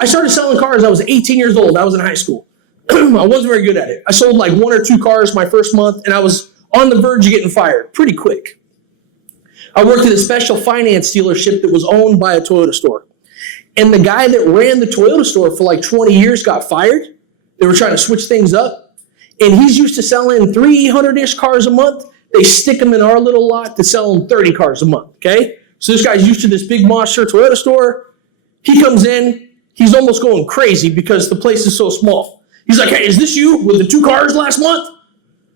I started selling cars. I was 18 years old. I was in high school. I wasn't very good at it. I sold like 1 or 2 cars my first month, and I was on the verge of getting fired pretty quick. I worked at a special finance dealership that was owned by a Toyota store. And the guy that ran the Toyota store for like 20 years got fired. They were trying to switch things up. And he's used to selling 300-ish cars a month. They stick him in our little lot to sell him 30 cars a month, okay? So this guy's used to this big monster Toyota store. He comes in. He's almost going crazy because the place is so small. He's like, hey, is this you with the 2 cars last month?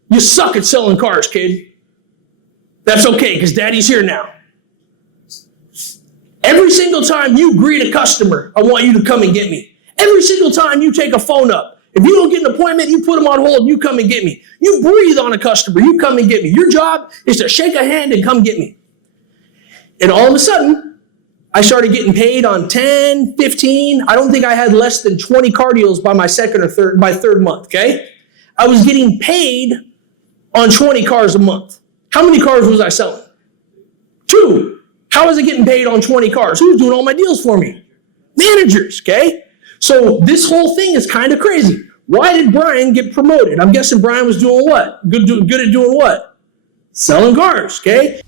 You suck at selling cars, kid. That's okay, because daddy's here now. Every single time you greet a customer, I want you to come and get me. Every single time you take a phone up, if you don't get an appointment, you put them on hold, you come and get me. You breathe on a customer, you come and get me. Your job is to shake a hand and come get me. And all of a sudden, I started getting paid on 10, 15. I don't think I had less than 20 car deals by my third month, okay? I was getting paid on 20 cars a month. How many cars was I selling? 2. How was I getting paid on 20 cars? Who's doing all my deals for me? Managers, okay? So this whole thing is kind of crazy. Why did Brian get promoted? I'm guessing Brian was doing what? Good at doing what? Selling cars, okay?